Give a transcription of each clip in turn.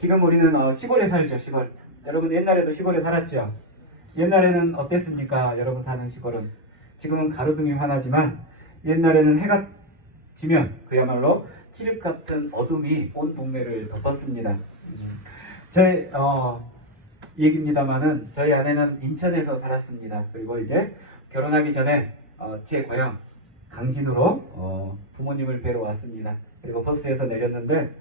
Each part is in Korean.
지금 우리는 시골에 살죠, 시골. 여러분 옛날에도 시골에 살았죠. 옛날에는 어땠습니까? 여러분 사는 시골은. 지금은 가로등이 환하지만 옛날에는 해가 지면 그야말로 칠흑 같은 어둠이 온 동네를 덮었습니다. 제 얘기입니다만은 저희 아내는 인천에서 살았습니다. 그리고 이제 결혼하기 전에 제 고향 강진으로 부모님을 뵈러 왔습니다. 그리고 버스에서 내렸는데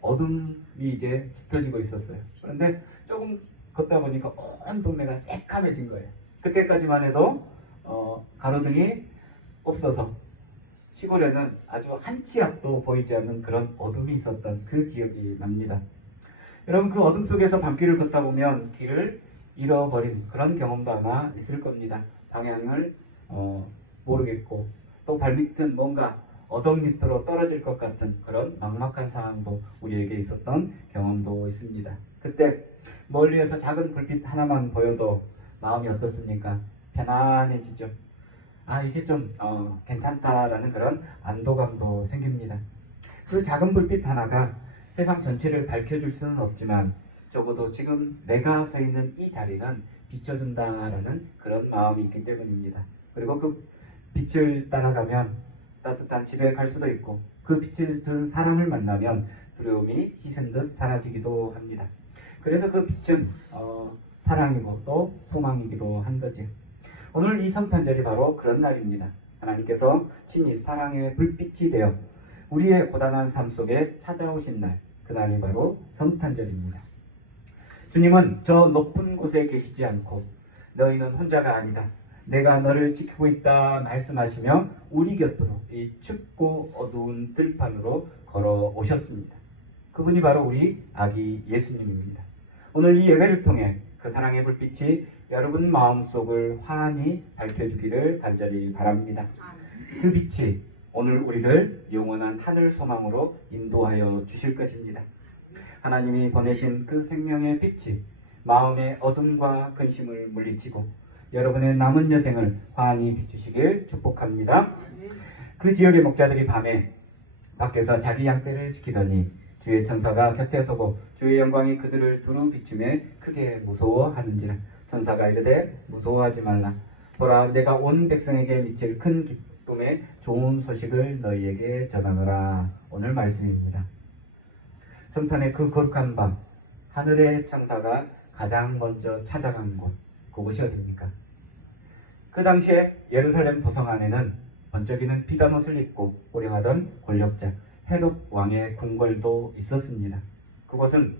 어둠이 이제 짙어지고 있었어요. 그런데 조금 걷다 보니까 온 동네가 새까매진 거예요. 그때까지만 해도 가로등이 없어서 시골에는 아주 한 치 앞도 보이지 않는 그런 어둠이 있었던 그 기억이 납니다. 여러분 그 어둠 속에서 밤길을 걷다 보면 길을 잃어버린 그런 경험도 아마 있을 겁니다. 방향을 모르겠고 또 발밑은 뭔가 어둠 밑으로 떨어질 것 같은 그런 막막한 상황도 우리에게 있었던 경험도 있습니다. 그때 멀리에서 작은 불빛 하나만 보여도 마음이 어떻습니까? 편안해지죠. 이제 좀 괜찮다라는 그런 안도감도 생깁니다. 그 작은 불빛 하나가 세상 전체를 밝혀줄 수는 없지만 적어도 지금 내가 서 있는 이 자리는 비춰준다라는 그런 마음이 있기 때문입니다. 그리고 그 빛을 따라가면 따뜻한 집에 갈 수도 있고 그 빛을 든 사람을 만나면 두려움이 희생듯 사라지기도 합니다. 그래서 그 빛은 사랑이고 또 소망이기도 한 거죠. 오늘 이 성탄절이 바로 그런 날입니다. 하나님께서 친히 사랑의 불빛이 되어 우리의 고단한 삶 속에 찾아오신 날, 그날이 바로 성탄절입니다. 주님은 저 높은 곳에 계시지 않고 너희는 혼자가 아니다, 내가 너를 지키고 있다 말씀하시며 우리 곁으로 이 춥고 어두운 들판으로 걸어오셨습니다. 그분이 바로 우리 아기 예수님입니다. 오늘 이 예배를 통해 그 사랑의 불빛이 여러분 마음속을 환히 밝혀주기를 간절히 바랍니다. 그 빛이 오늘 우리를 영원한 하늘 소망으로 인도하여 주실 것입니다. 하나님이 보내신 그 생명의 빛이 마음의 어둠과 근심을 물리치고 여러분의 남은 여생을 환히 비추시길 축복합니다. 그 지역의 목자들이 밤에 밖에서 자기 양떼를 지키더니 주의 천사가 곁에 서고 주의 영광이 그들을 두루 비추며 크게 무서워하는지라. 천사가 이르되 무서워하지 말라. 보라, 내가 온 백성에게 미칠 큰 기쁨의 좋은 소식을 너희에게 전하노라. 오늘 말씀입니다. 성탄의 그 거룩한 밤, 하늘의 천사가 가장 먼저 찾아간 곳, 그곳이 어디입니까? 그 당시에 예루살렘 도성 안에는 번쩍이는 비단 옷을 입고 호령하던 권력자 헤롯 왕의 궁궐도 있었습니다. 그곳은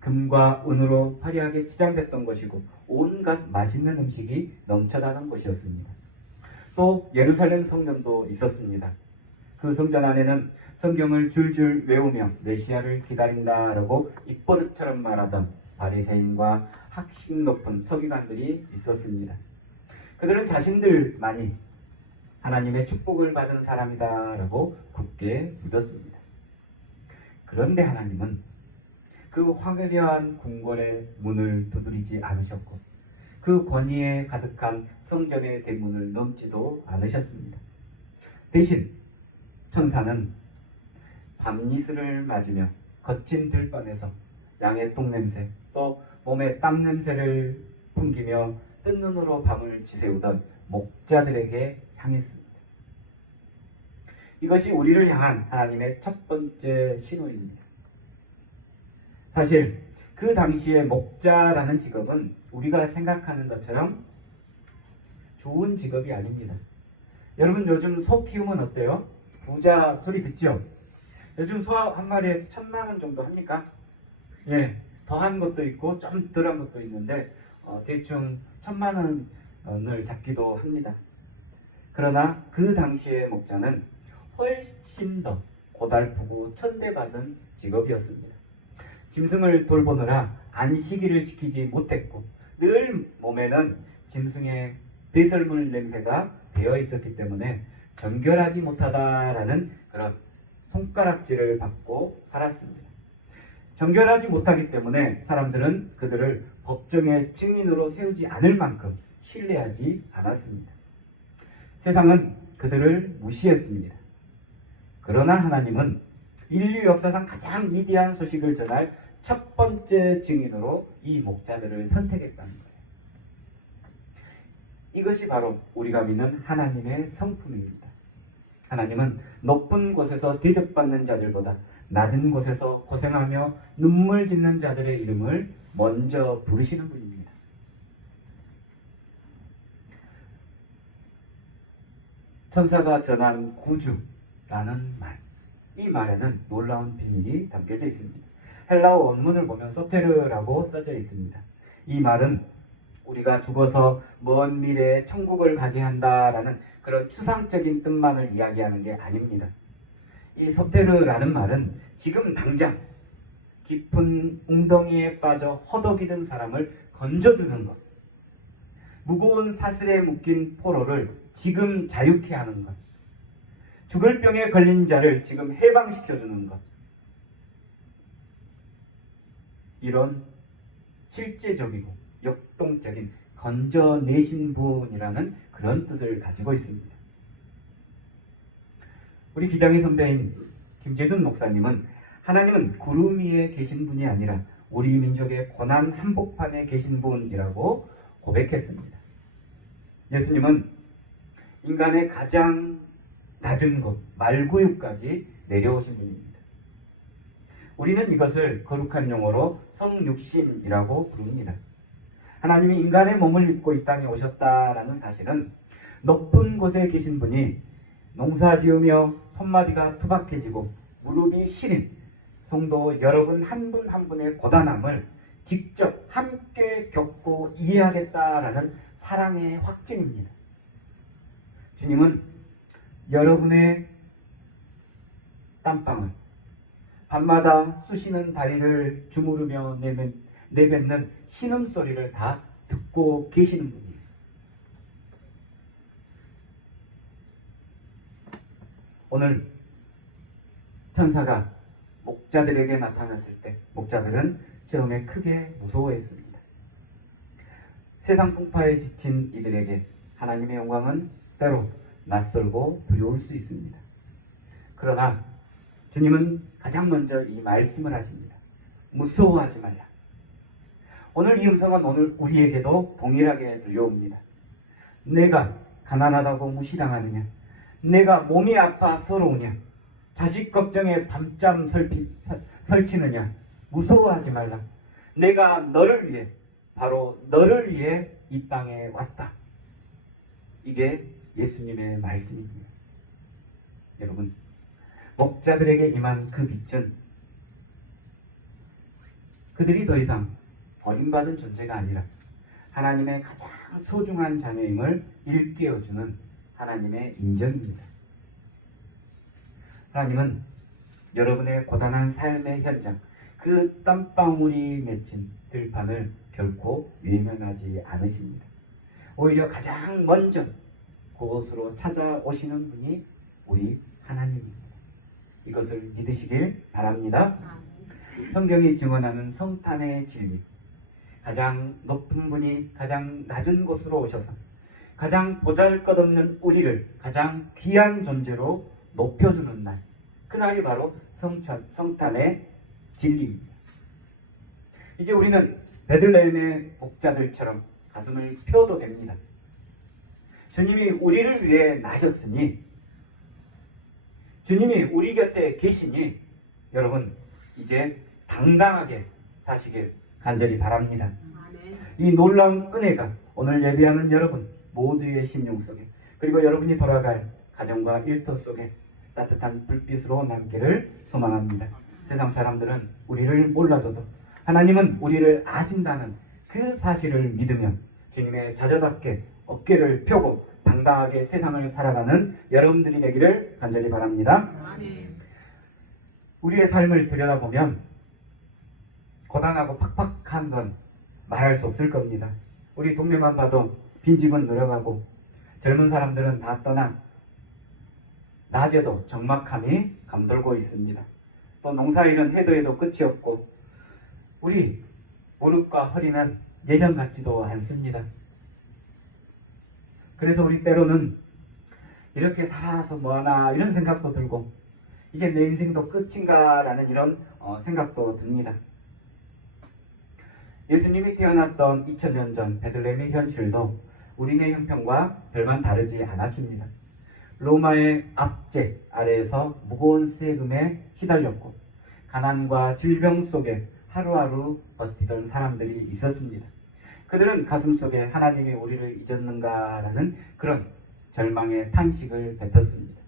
금과 은으로 화려하게 치장됐던 것이고 온갖 맛있는 음식이 넘쳐나는 곳이었습니다. 또 예루살렘 성전도 있었습니다. 그 성전 안에는 성경을 줄줄 외우며 메시아를 기다린다라고 입버릇처럼 말하던 바리새인과 학식 높은 서기관들이 있었습니다. 그들은 자신들만이 하나님의 축복을 받은 사람이다라고 굳게 믿었습니다. 그런데 하나님은 그 화려한 궁궐의 문을 두드리지 않으셨고 그 권위에 가득한 성전의 대문을 넘지도 않으셨습니다. 대신 천사는 밤이슬을 맞으며 거친 들판에서 양의 똥냄새 또 몸의 땀 냄새를 풍기며 뜬 눈으로 밤을 지새우던 목자들에게 향했습니다. 이것이 우리를 향한 하나님의 첫 번째 신호입니다. 사실 그 당시에 목자라는 직업은 우리가 생각하는 것처럼 좋은 직업이 아닙니다. 여러분 요즘 소 키우면 어때요? 부자 소리 듣죠? 요즘 소 한 마리에 1,000,000원 정도 합니까? 예, 더한 것도 있고 좀 덜한 것도 있는데 대충 1,000,000원을 잡기도 합니다. 그러나 그 당시의 목자는 훨씬 더 고달프고 천대받은 직업이었습니다. 짐승을 돌보느라 안식일을 지키지 못했고 늘 몸에는 짐승의 배설물 냄새가 배어 있었기 때문에 정결하지 못하다라는 그런 손가락질을 받고 살았습니다. 정결하지 못하기 때문에 사람들은 그들을 법정의 증인으로 세우지 않을 만큼 신뢰하지 않았습니다. 세상은 그들을 무시했습니다. 그러나 하나님은 인류 역사상 가장 위대한 소식을 전할 첫 번째 증인으로 이 목자들을 선택했다는 거예요. 이것이 바로 우리가 믿는 하나님의 성품입니다. 하나님은 높은 곳에서 대접받는 자들보다 낮은 곳에서 고생하며 눈물 짓는 자들의 이름을 먼저 부르시는 분입니다. 천사가 전한 구주라는 말, 이 말에는 놀라운 비밀이 담겨져 있습니다. 헬라어 원문을 보면 소테르라고 써져 있습니다. 이 말은 우리가 죽어서 먼 미래에 천국을 가게 한다라는 그런 추상적인 뜻만을 이야기하는 게 아닙니다. 이 소테르라는 말은 지금 당장 깊은 웅덩이에 빠져 허덕이던 사람을 건져주는 것, 무거운 사슬에 묶인 포로를 지금 자유케 하는 것, 죽을 병에 걸린 자를 지금 해방시켜주는 것, 이런 실제적이고 역동적인 건져내신 분이라는 그런 뜻을 가지고 있습니다. 우리 기장의 선배인 김재준 목사님은 하나님은 구름 위에 계신 분이 아니라 우리 민족의 고난 한복판에 계신 분이라고 고백했습니다. 예수님은 인간의 가장 낮은 곳, 말구유까지 내려오신 분입니다. 우리는 이것을 거룩한 용어로 성육신이라고 부릅니다. 하나님이 인간의 몸을 입고 이 땅에 오셨다라는 사실은 높은 곳에 계신 분이 농사 지으며 손마디가 투박해지고 무릎이 시린 성도 여러분 한 분 한 분의 고단함을 직접 함께 겪고 이해하겠다라는 사랑의 확증입니다. 주님은 여러분의 땀방울, 밤마다 쑤시는 다리를 주무르며 내뱉는 신음소리를 다 듣고 계시는 분이에요. 오늘 천사가 목자들에게 나타났을 때 목자들은 처음에 크게 무서워했습니다. 세상 풍파에 지친 이들에게 하나님의 영광은 때로 낯설고 두려울 수 있습니다. 그러나 주님은 가장 먼저 이 말씀을 하십니다. 무서워하지 말라. 오늘 이 음성은 오늘 우리에게도 동일하게 들려옵니다. 내가 가난하다고 무시당하느냐? 내가 몸이 아파 서러우냐? 자식 걱정에 밤잠 설치느냐? 무서워하지 말라. 내가 너를 위해, 바로 너를 위해 이 땅에 왔다. 이게 예수님의 말씀입니다. 여러분, 목자들에게 임한 그 빛은 그들이 더 이상 버림받은 존재가 아니라 하나님의 가장 소중한 자녀임을 일깨워주는 하나님의 인정입니다. 하나님은 여러분의 고단한 삶의 현장, 그 땀방울이 맺힌 들판을 결코 외면하지 않으십니다. 오히려 가장 먼저 그곳으로 찾아오시는 분이 우리 하나님입니다. 이것을 믿으시길 바랍니다. 성경이 증언하는 성탄의 진리, 가장 높은 분이 가장 낮은 곳으로 오셔서 가장 보잘것없는 우리를 가장 귀한 존재로 높여주는 날, 그날이 바로 성탄의 진리입니다. 이제 우리는 베들레헴의 목자들처럼 가슴을 펴도 됩니다. 주님이 우리를 위해 나셨으니, 주님이 우리 곁에 계시니 여러분 이제 당당하게 사시길 간절히 바랍니다. 이 놀라운 은혜가 오늘 예배하는 여러분 모두의 심령 속에, 그리고 여러분이 돌아갈 가정과 일터 속에 따뜻한 불빛으로 남기를 소망합니다. 세상 사람들은 우리를 몰라줘도 하나님은 우리를 아신다는 그 사실을 믿으며 주님의 자녀답게 어깨를 펴고 당당하게 세상을 살아가는 여러분들이 되기를 간절히 바랍니다. 우리의 삶을 들여다보면 고단하고 팍팍한 건 말할 수 없을 겁니다. 우리 동네만 봐도 빈집은 늘어가고 젊은 사람들은 다 떠나 낮에도 적막함이 감돌고 있습니다. 또 농사일은 해도 해도 끝이 없고 우리 무릎과 허리는 예전 같지도 않습니다. 그래서 우리 때로는 이렇게 살아서 뭐하나 이런 생각도 들고 이제 내 인생도 끝인가 라는 이런 생각도 듭니다. 예수님이 태어났던 2000년 전 베들레헴의 현실도 우리네 형편과 별반 다르지 않았습니다. 로마의 압제 아래에서 무거운 세금에 시달렸고 가난과 질병 속에 하루하루 버티던 사람들이 있었습니다. 그들은 가슴속에 하나님이 우리를 잊었는가라는 그런 절망의 탄식을 뱉었습니다.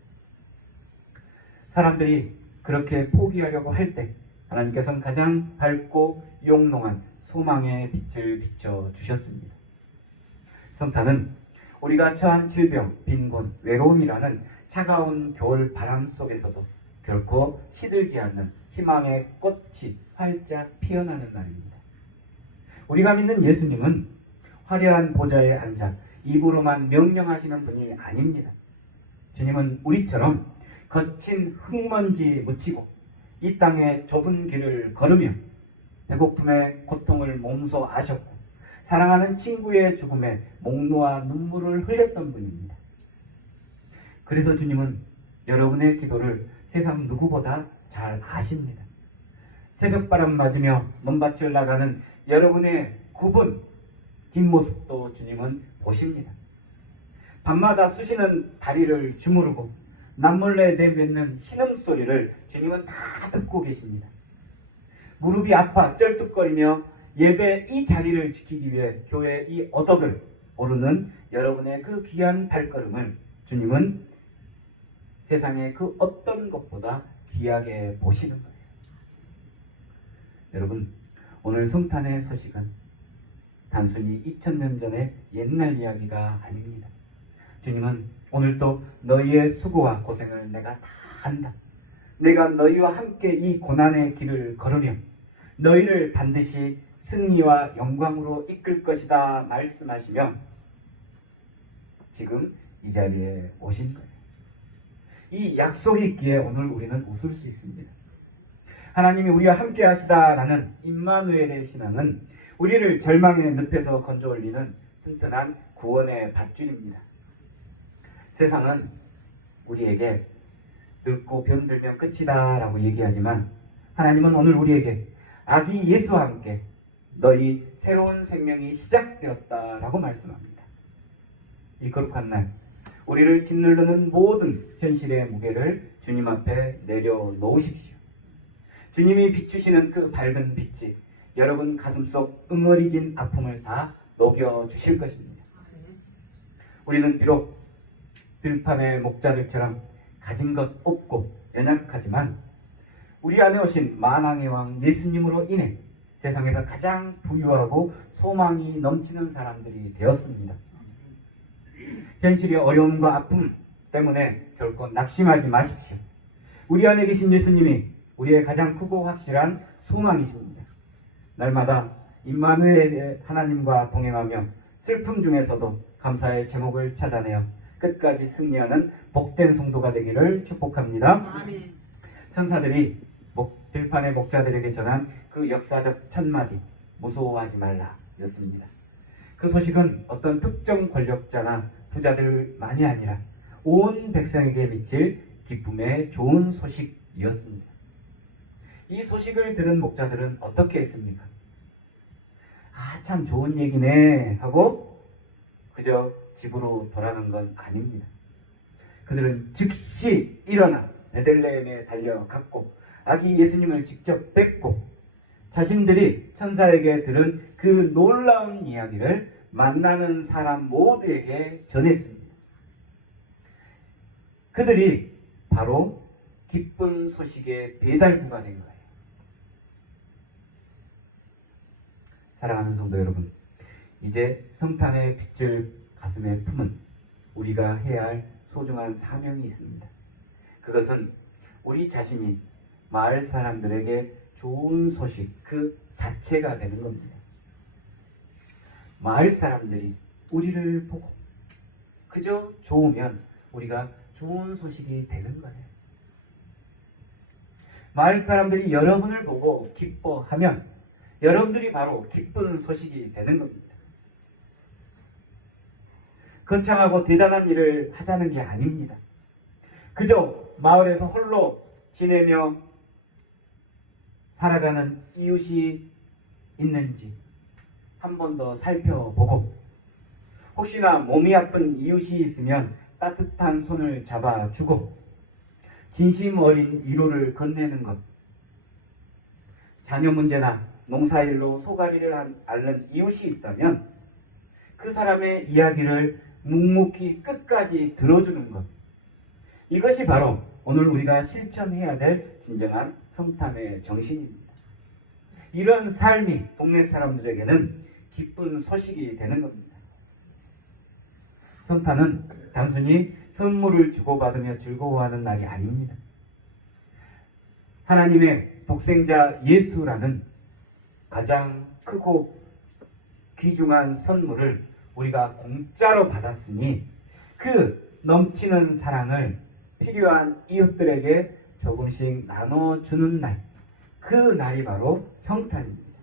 사람들이 그렇게 포기하려고 할 때 하나님께서는 가장 밝고 용롱한 소망의 빛을 비춰주셨습니다. 성탄은 우리가 처한 질병, 빈곤, 외로움이라는 차가운 겨울 바람 속에서도 결코 시들지 않는 희망의 꽃이 활짝 피어나는 날입니다. 우리가 믿는 예수님은 화려한 보좌에 앉아 입으로만 명령하시는 분이 아닙니다. 주님은 우리처럼 거친 흙먼지 묻히고 이 땅의 좁은 길을 걸으며 배고픔의 고통을 몸소 아셨고 사랑하는 친구의 죽음에 목 놓아 눈물을 흘렸던 분입니다. 그래서 주님은 여러분의 기도를 세상 누구보다 잘 아십니다. 새벽바람 맞으며 먼밭을 나가는 여러분의 굽은 뒷모습도 주님은 보십니다. 밤마다 쑤시는 다리를 주무르고 남몰래 내뱉는 신음소리를 주님은 다 듣고 계십니다. 무릎이 아파 쩔뚝거리며 예배 이 자리를 지키기 위해 교회 이 언덕을 오르는 여러분의 그 귀한 발걸음을 주님은 세상의 그 어떤 것보다 귀하게 보시는 거예요. 여러분, 오늘 성탄의 소식은 단순히 2000년 전의 옛날 이야기가 아닙니다. 주님은 오늘도 너희의 수고와 고생을 내가 다 안다. 내가 너희와 함께 이 고난의 길을 걸으며 너희를 반드시 승리와 영광으로 이끌 것이다 말씀하시며 지금 이 자리에 오신 거예요. 이 약속이 있기에 오늘 우리는 웃을 수 있습니다. 하나님이 우리와 함께 하시다라는 임마누엘의 신앙은 우리를 절망의 늪에서 건져 올리는 튼튼한 구원의 밧줄입니다. 세상은 우리에게 늙고 병들면 끝이다 라고 얘기하지만 하나님은 오늘 우리에게 아기 예수와 함께 너희 새로운 생명이 시작되었다 라고 말씀합니다. 이 거룩한 날 우리를 짓누르는 모든 현실의 무게를 주님 앞에 내려놓으십시오. 주님이 비추시는 그 밝은 빛이 여러분 가슴속 응어리진 아픔을 다 녹여주실 것입니다. 우리는 비록 들판의 목자들처럼 가진 것 없고 연약하지만 우리 안에 오신 만왕의 왕 예수님으로 인해 세상에서 가장 부유하고 소망이 넘치는 사람들이 되었습니다. 현실의 어려움과 아픔 때문에 결코 낙심하지 마십시오. 우리 안에 계신 예수님이 우리의 가장 크고 확실한 소망이십니다. 날마다 임마누엘의 하나님과 동행하며 슬픔 중에서도 감사의 제목을 찾아내어 끝까지 승리하는 복된 성도가 되기를 축복합니다. 아멘. 천사들이 들판의 목자들에게 전한 그 역사적 첫마디 무서워하지 말라 였습니다. 그 소식은 어떤 특정 권력자나 부자들만이 아니라 온 백성에게 미칠 기쁨의 좋은 소식이었습니다. 이 소식을 들은 목자들은 어떻게 했습니까? 아, 참 좋은 얘기네 하고 그저 집으로 돌아간 건 아닙니다. 그들은 즉시 일어나 베들레헴에 달려갔고 아기 예수님을 직접 뵙고 자신들이 천사에게 들은 그 놀라운 이야기를 만나는 사람 모두에게 전했습니다. 그들이 바로 기쁜 소식의 배달부가 된 거예요. 사랑하는 성도 여러분, 이제 성탄의 빛을 가슴에 품은 우리가 해야 할 소중한 사명이 있습니다. 그것은 우리 자신이 마을 사람들에게 좋은 소식 그 자체가 되는 겁니다. 마을 사람들이 우리를 보고 그저 좋으면 우리가 좋은 소식이 되는 거예요. 마을 사람들이 여러분을 보고 기뻐하면 여러분들이 바로 기쁜 소식이 되는 겁니다. 거창하고 대단한 일을 하자는 게 아닙니다. 그저 마을에서 홀로 지내며 살아가는 이웃이 있는지 한 번 더 살펴보고, 혹시나 몸이 아픈 이웃이 있으면 따뜻한 손을 잡아주고, 진심 어린 위로를 건네는 것, 자녀 문제나 농사일로 소갈이를 앓는 이웃이 있다면 그 사람의 이야기를 묵묵히 끝까지 들어주는 것, 이것이 바로 오늘 우리가 실천해야 될 진정한 성탄의 정신입니다. 이런 삶이 동네 사람들에게는 기쁜 소식이 되는 겁니다. 성탄은 단순히 선물을 주고받으며 즐거워하는 날이 아닙니다. 하나님의 독생자 예수라는 가장 크고 귀중한 선물을 우리가 공짜로 받았으니 그 넘치는 사랑을 필요한 이웃들에게 조금씩 나눠주는 날, 그 날이 바로 성탄입니다.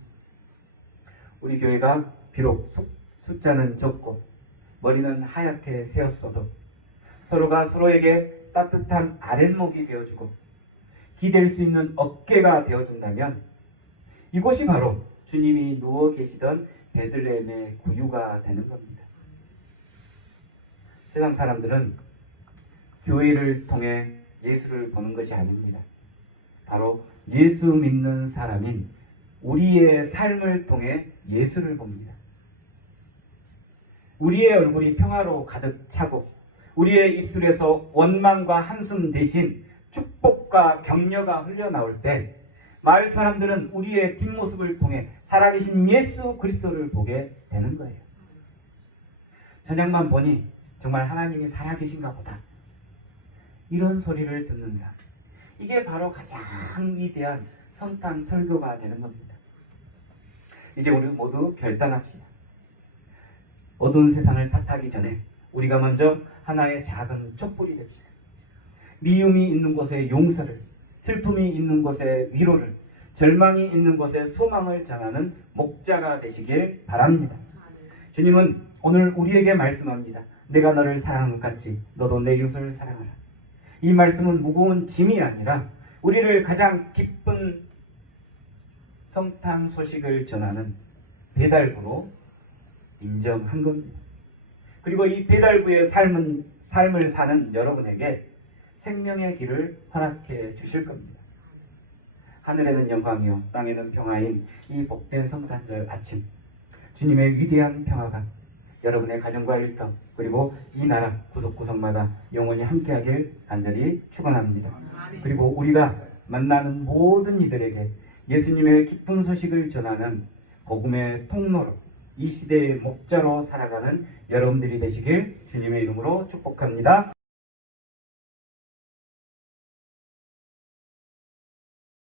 우리 교회가 비록 숫자는 적고 머리는 하얗게 세었어도 서로가 서로에게 따뜻한 아랫목이 되어주고 기댈 수 있는 어깨가 되어준다면 이곳이 바로 주님이 누워 계시던 베들레헴의 구유가 되는 겁니다. 세상 사람들은 교회를 통해 예수를 보는 것이 아닙니다. 바로 예수 믿는 사람인 우리의 삶을 통해 예수를 봅니다. 우리의 얼굴이 평화로 가득 차고 우리의 입술에서 원망과 한숨 대신 축복과 격려가 흘러나올 때 마을 사람들은 우리의 뒷모습을 통해 살아계신 예수 그리스도를 보게 되는 거예요. 저녁만 보니 정말 하나님이 살아계신가 보다, 이런 소리를 듣는 삶, 이게 바로 가장 위대한 성탄 설교가 되는 겁니다. 이제 우리 모두 결단합시다. 어두운 세상을 탓하기 전에 우리가 먼저 하나의 작은 촛불이 됩시다. 미움이 있는 곳에 용서를, 슬픔이 있는 곳에 위로를, 절망이 있는 곳에 소망을 전하는 목자가 되시길 바랍니다. 주님은 오늘 우리에게 말씀합니다. 내가 너를 사랑한 것 같이 너도 내 이웃을 사랑하라. 이 말씀은 무거운 짐이 아니라 우리를 가장 기쁜 성탄 소식을 전하는 배달부로 인정한 겁니다. 그리고 이 배달부의 삶을 사는 여러분에게 생명의 길을 허락해 주실 겁니다. 하늘에는 영광이요 땅에는 평화인 이 복된 성탄절 아침, 주님의 위대한 평화가 여러분의 가정과 일터 그리고 이 나라 구석구석마다 영원히 함께하길 간절히 축원합니다. 그리고 우리가 만나는 모든 이들에게 예수님의 기쁜 소식을 전하는 복음의 통로로, 이 시대의 목자로 살아가는 여러분들이 되시길 주님의 이름으로 축복합니다.